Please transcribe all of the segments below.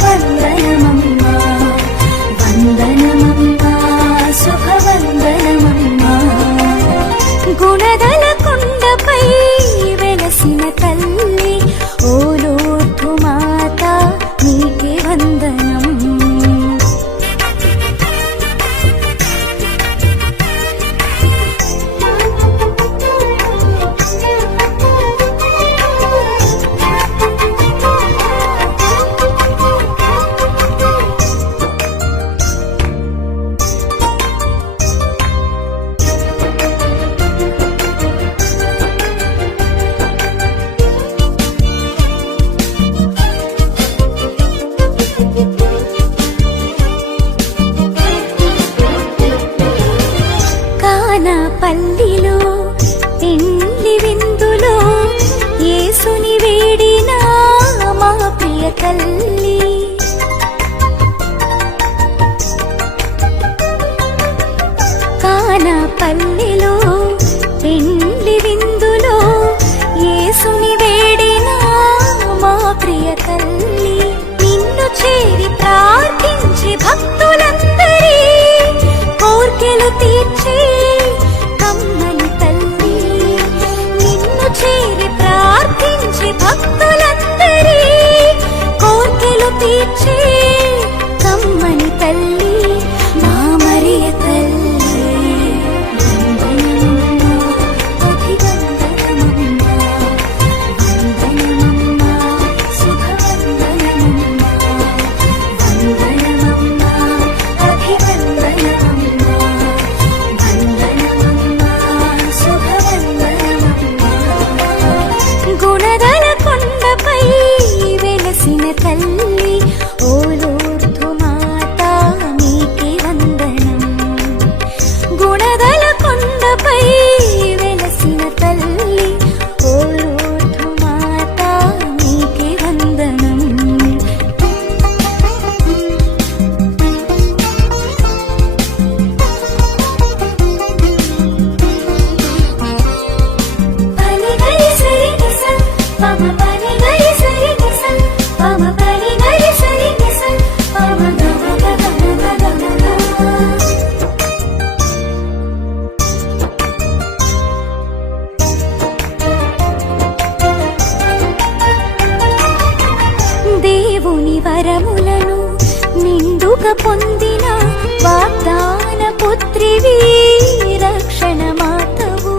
అభివందనమమ్మా వందనమమ్మా శుభవందనమమ్మా గుణదల కొండపై వెలసిన తల్లి ఓ లూర్దు మాత నీకే వందనం పల్లిలో పెండ్లి విందులో యేసుని వేడిన మా ప్రియ తల్లి కానా పల్లిలో పెండ్లి విందులో యేసుని వేడిన మా ప్రియ తల్లి నిన్ను చేరి ప్రార్థించి భక్తులందరి కోర్కెలు తీర్చి కమ్మని తల్లి నిన్ను చేరి ప్రార్థించి భక్తులందరి కోర్కెలు తీర్చి కమ్మని తల్లి మా మరియ తల్లి తల్లి ఓ లూర్దు మాత నీకే వందనం గుణదల కొండపై వెలసిన తల్లి ఓ లూర్దు మాత నీకే వందనం పని గై సరి నిస పమ పని గై సరి నిస పమ పని గై సరి నిస పమ గమ గమ గమ దేవుని వరములను నిండుగా పొందిన వాగ్దాన పుత్రివి రక్షణ మాతవు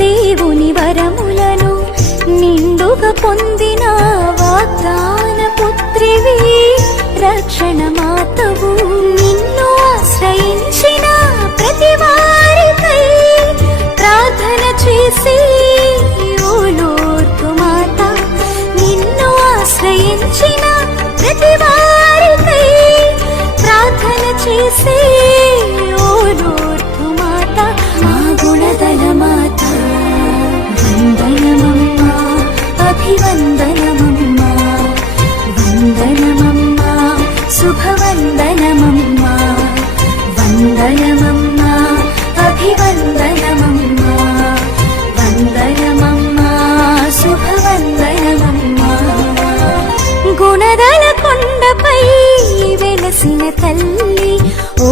దేవుని వరములను నిండుగా పొందిన వాగ్దాన పుత్రివి రక్షణ మాతవు నిన్ను ఆశ్రయించిన ప్రతి వారికై ప్రార్థన చేసి ఓ లూర్దు మాత నిన్ను ఆశ్రయించిన ప్రతి వారికై ప్రార్థన చేసి ఓ లూర్దు మాత మా గుణదల మాత వందనమమ్మా అభివందనమమ్మా వందనమమ్మా శుభవందనమమ్మా వందనమమ్మా అభివందనమమ్మా వందనమమ్మా శుభవందనమమ్మా గుణదల కొండపై వెలసిన తల్లి ఓ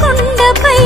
కొండలపై